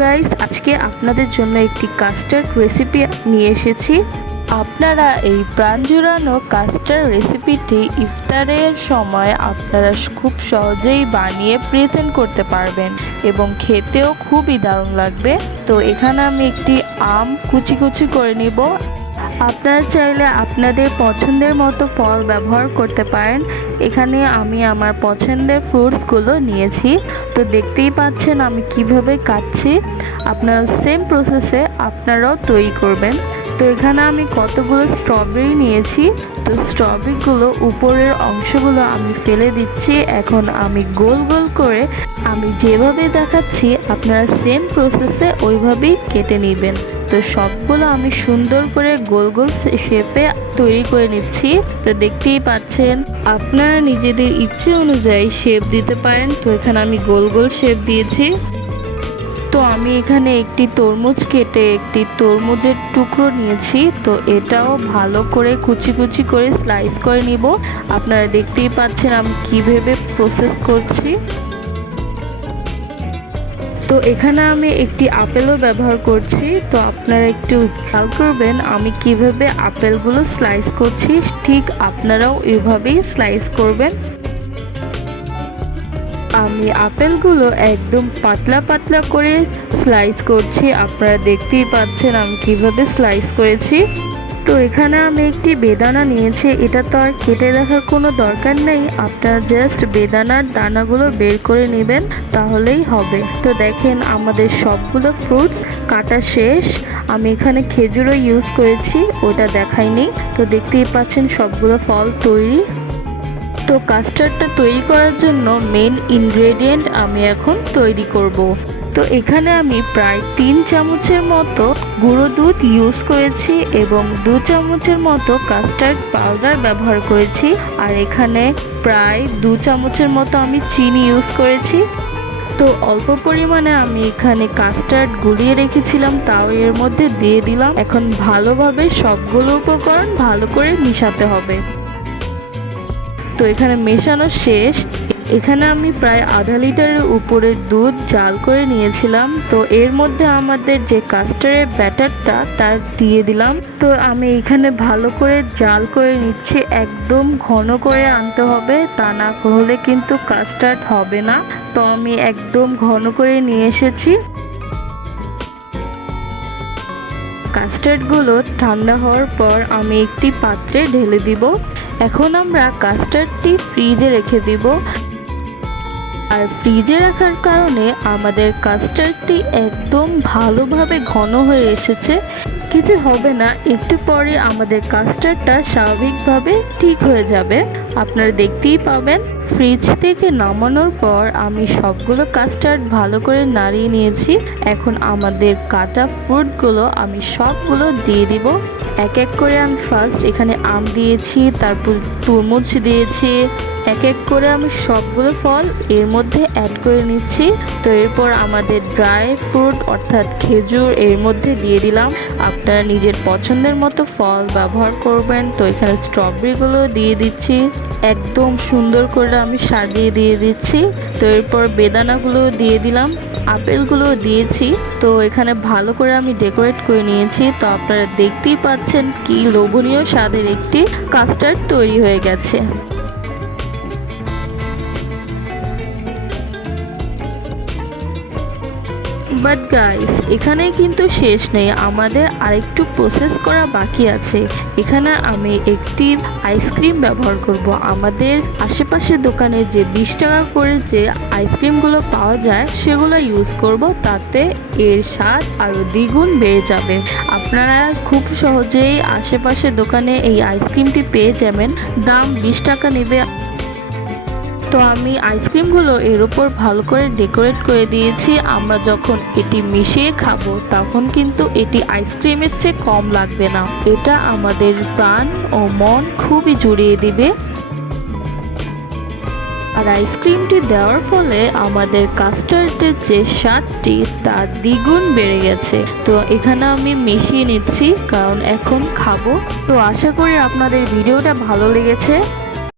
Guys, আজকে আপনাদের জন্য একটি কাস্টার্ড রেসিপি নিয়ে এসেছি। আপনারা এই প্রাণ জুড়ানো কাস্টার্ড রেসিপিটি ইফতারের সময় আপনারা খুব সহজেই বানিয়ে প্রেজেন্ট করতে পারবেন এবং খেতেও খুবই দারুণ লাগবে। তো এখানে আমি একটি আম কুচি কুচি করে নিব। আপনারা চাইলে আপনাদের পছন্দের মতো ফল ব্যবহার করতে পারেন। এখানে আমি আমার পছন্দের ফ্রুটসগুলো নিয়েছি। তো দেখতেই পাচ্ছেন আমি কিভাবে কাটছি। আপনারা সেম প্রসেসে আপনারাও তৈরি করবেন। তো এখানে আমি কতগুলো স্ট্রবেরি নিয়েছি। তো স্ট্রবেরিগুলো উপরের অংশগুলো আমি ফেলে দিচ্ছি। এখন আমি গোল গোল করে আমি যেভাবে দেখাচ্ছি আপনারা সেম প্রসেসে ওইভাবেই কেটে নেবেন। তো সবগুলো আমি সুন্দর করে গোল গোল শেপে তৈরি করে নিচ্ছি। তো দেখতেই পাচ্ছেন আপনারা নিজেদের ইচ্ছে অনুযায়ী শেপ দিতে পারেন। তো এখানে আমি গোল গোল শেপ দিয়েছি। তো আমি এখানে একটি তরমুজ কেটে একটি তরমুজের টুকরো নিয়েছি। তো এটাও ভালো করে কুচি কুচি করে স্লাইস করে নিব। আপনারা দেখতেই পাচ্ছেন আমি কিভাবে প্রসেস করছি। তো এখানে আমি একটি আপেলও ব্যবহার করছি। তো আপনারা একটু খেয়াল করবেন আমি কিভাবে আপেলগুলো স্লাইস করছি, ঠিক আপনারাও এভাবেই স্লাইস করবেন। আমি আপেলগুলো একদম পাতলা পাতলা করে স্লাইস করছি। আপনারা দেখতেই পাচ্ছেন আমি কিভাবে স্লাইস করেছি। তো এখানে আমি একটি বেদানা নিয়েছি। এটা তো আর কেটে দেখার কোনো দরকার নেই, আপনারা জাস্ট বেদানার দানাগুলো বের করে নেবেন তাহলেই হবে। তো দেখেন আমাদের সবগুলো ফ্রুটস কাটা শেষ। আমি এখানে খেজুরও ইউজ করেছি, ওটা দেখাইনি। তো দেখতেই পাচ্ছেন সবগুলো ফল তৈরি। তো কাস্টার্ডটা তৈরি করার জন্য মেন ইনগ্রেডিয়েন্ট আমি এখন তৈরি করব। তো এখানে আমি প্রায় 3 চামচের মতো গুঁড়ো দুধ ইউজ করেছি এবং 2 চামচের মতো কাস্টার্ড পাউডার ব্যবহার করেছি। আর এখানে প্রায় 2 চামচের মতো আমি চিনি ইউজ করেছি। তো অল্প পরিমাণে আমি এখানে কাস্টার্ড গুলিয়ে রেখেছিলাম, তাও এর মধ্যে দিয়ে দিলাম। এখন ভালোভাবে সবগুলো উপকরণ ভালো করে মিশাতে হবে। তো এখানে মেশানো শেষ। এখানে আমি প্রায় আধা লিটারের উপরে দুধ জাল করে নিয়েছিলাম। তো এর মধ্যে আমাদের যে কাস্টার্ডের ব্যাটারটা তা দিয়ে দিলাম। তো আমি এখানে ভালো করে জাল করে নিচ্ছি। একদম ঘন করে আনতে হবে, তা না হলে কিন্তু কাস্টার্ড হবে না। তো আমি একদম ঘন করে নিয়ে এসেছি। কাস্টার্ডগুলো ঠান্ডা হওয়ার পর আমি একটি পাত্রে ঢেলে দিব। এখন আমরা কাস্টার্ডটি ফ্রিজে রেখে দিব। আর ফ্রিজে রাখার কারণে আমাদের কাস্টার্ডটি একদম ভালোভাবে ঘন হয়ে এসেছে। কিছু হবে না, একটু পরে আমাদের কাস্টার্ডটা স্বাভাবিকভাবে ঠিক হয়ে যাবে। আপনারা দেখতেই পাবেন। ফ্রিজ থেকে নামানোর পর আমি সবগুলো কাস্টার্ড ভালো করে নাড়িয়ে নিয়েছি। এখন আমাদের কাটা ফ্রুটগুলো আমি সবগুলো দিয়ে দিব। এক এক করে আমি ফার্স্ট এখানে আম দিয়েছি, তারপর তরমুজ দিয়েছি। এক এক করে আমি সবগুলো ফল এর মধ্যে অ্যাড করে নিচ্ছি। তো এরপর আমাদের ড্রাই ফ্রুট অর্থাৎ খেজুর এর মধ্যে দিয়ে দিলাম। আপনারা নিজের পছন্দের মতো ফল ব্যবহার করবেন। তো এখানে স্ট্রবেরিগুলো দিয়ে দিচ্ছি। একদম সুন্দর করে আমি সাজিয়ে দিয়ে দিচ্ছি। তো এরপর বেদানাগুলো দিয়ে দিলাম, আপেলগুলো দিয়েছি। তো এখানে ভালো করে আমি ডেকোরেট করে নিয়েছি। তো আপনারা দেখতেই পাচ্ছেন কি লোভনীয় স্বাদের একটি কাস্টার্ড তৈরি হয়ে গেছে। বাট গাইস, এখানে কিন্তু শেষ নেই, আমাদের আরেকটু প্রসেস করা বাকি আছে। এখানে আমি একটি আইসক্রিম ব্যবহার করব। আমাদের আশেপাশের দোকানে যে 20 টাকা করে যে আইসক্রিমগুলো পাওয়া যায় সেগুলো ইউজ করব, তাতে এর স্বাদ আরও দ্বিগুণ বেড়ে যাবে। আপনারা খুব সহজেই আশেপাশের দোকানে এই আইসক্রিমটি পেয়ে যাবেন। দাম 20 টাকা নেবে। তো আমি আইসক্রিমগুলো এর উপর ভালো করে ডেকোরেট করে দিয়েছি। আমরা যখন এটি মিশিয়ে খাবো তখন কিন্তু এটি আইসক্রিমের চেয়ে কম লাগবে না। এটা আমাদের প্রাণ ও মন খুবই জুড়িয়ে দিবে। আর আইসক্রিমটি দেওয়ার ফলে আমাদের কাস্টার্ডের যে স্বাদটি তা দ্বিগুণ বেড়ে গেছে। তো এখানে আমি মিশিয়ে নিচ্ছি কারণ এখন খাবো। তো আশা করি আপনাদের ভিডিওটা ভালো লেগেছে।